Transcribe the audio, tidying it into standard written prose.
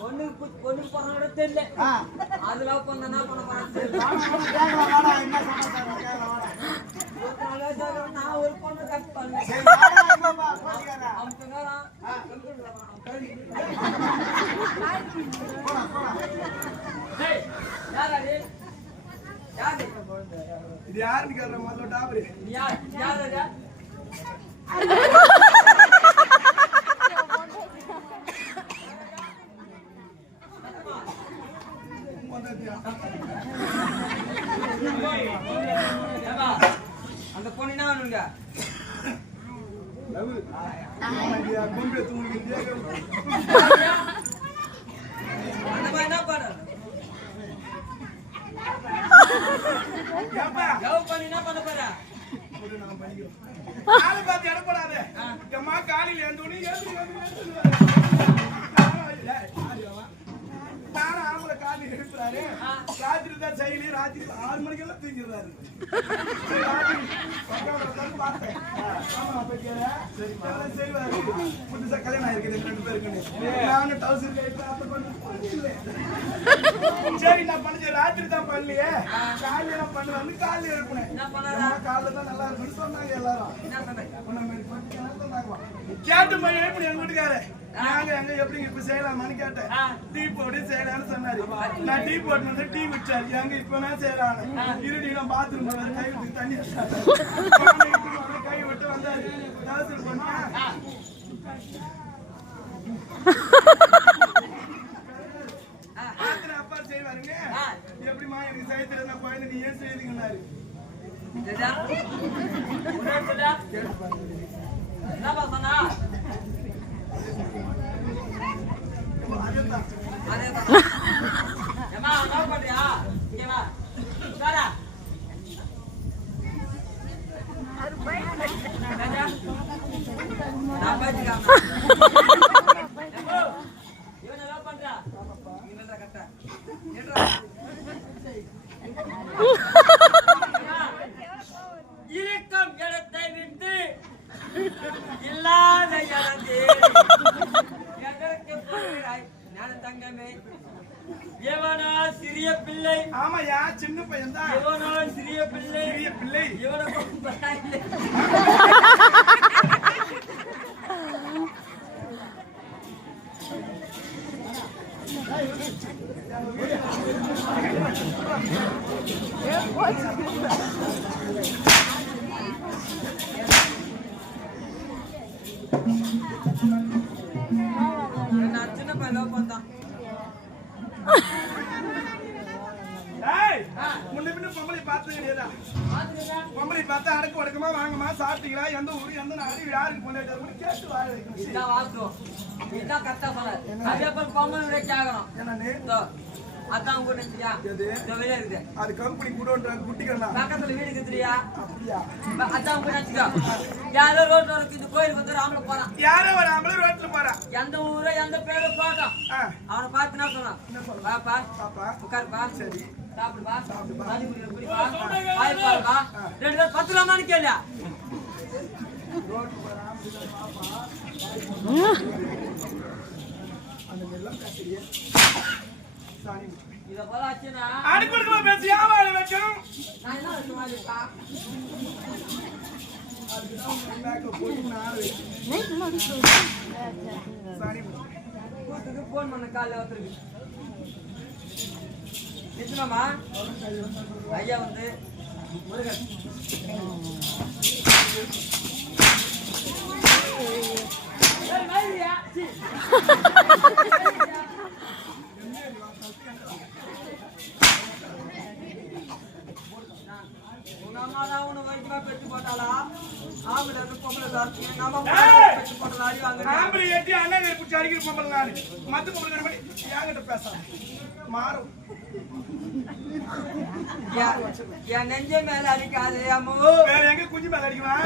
பொண்ணு போறோட தெரியல. அது லவ் பண்ணனா பண்ண போறேன். நான் ஒரு பொண்ணு கட் பண்ணேன். இது யாருன்னு கேட்ற முதல்ல டாபரு யாரு அந்த பொண்ணு என்ன பண்ணுங்க அந்த மாதிரி என்ன பண்ண லவ் பண்ணி என்ன பண்ண போற ஆளு பார்த்து இடப்படாத எம்மா காலையில் எழுந்து நானும் ஆம்பளை காலையில் எழுப்புறாரு ராத்திரி தான் செயலி ராத்திரி 6 மணிக்கெல்லாம் தூங்கிடுறாரு செய்வாரு புதுசா கல்யாணம் ஆயிருக்குது 2 பேருக்கு நானும் டவுசர் சரி நான் பண்ண ராத்திரி தான் பண்ணலையே காலையில பண்ணுவாங்க காலையில எழுப்புனேன் காலைல தான் நல்லா இருக்குன்னு சொன்னாங்க எல்லாரும் கேட்டு போய் எழுப்பி எங்க வீட்டுக்காரு நாங்க எங்க எப்படி இப்ப செய்யலாமான்னு கேட்டேன் டீ போட்டு செய்யலாம்னு சொன்னாரு நான் டீ போட்டு வந்து டீ விட்டாரு எங்க இப்ப நான் செய்யறாங்க இருடி நான் பாத்ரூம் கை விட்டு தண்ணி கை விட்டு வந்தாரு அப்பா செய்வாருங்க எப்படிமா எனக்கு செய்ய தெரியாத குழந்தை நீ ஏன் செய்யுதுங்கன்னாரு இருக்கும் இடத்தை விட்டு இல்லாத இடத்தே தங்கமே எவனோ சிறிய பிள்ளை ஆமாயா சின்ன பையன் தான் எவனோ சிறிய பிள்ளை இவனை சின்ன பையன் லவ் பண்ணான் முன்ன பின்ன பொம்பளை பார்த்து கிடையாதா பொம்பளை பார்த்தா அடக்கு ஒடுக்கமா வாங்கம்மா சாப்பிட்டீங்களா எந்த ஊரு எந்த நாடு யாருக்கு கொண்டாடி கேட்டு வாங்கணும் இதான் கரெக்டா சொல்ல அதே போல பொம்பளை கேட்கணும் என்னன்னு அதான் கூட வெளியே இருக்குது அது கம்பெனி கூட குட்டிக்கலாம் பக்கத்துல வீடு இருக்குதுயா அப்படியா அதான் கூட யாரோ ரோட்ல இருக்கு கோயிலுக்கு வந்து ராமல போறான் யாரோ ஒரு ஆம்பளை ரோட்ல போறான் எந்த ஊரு எந்த பேரு போட்டோம் அவனை பார்த்து என்ன சொன்னான் பாப்பா உட்காருப்பா சரி சாப்பிடுப்பா வாய்ப்பாருப்பா 2 பேர் 10 ரூபான்னு கேள்யா இத போல ஆச்சுன்னா அடிக்குடுமா பேசி யாவால வைக்கணும் நான் என்ன சொல்லுவாங்கப்பா கூட்டுக்கு போன் பண்ண காலைல வந்துருக்கு நிச்சயமாமா ஐயா வந்து முருகன் உங்க அம்மா தான் உன வைத்தியமா பெற்று போட்டாளா ஆம்பளை பொம்பளை நம்ம பெற்று போட்டா அடி வாங்க ஆம்பளை ஏத்தி அண்ணன் பிடிச்சி அடிக்கிற பொம்பளை நானு மத்த பொம்பளை பண்ணி யாங்கிட்ட பேசலாம் மாறும் என் நெஞ்ச மேல அடிக்காதே அம்மோ வேற எங்க குஞ்சு மேல அடிக்கலாம்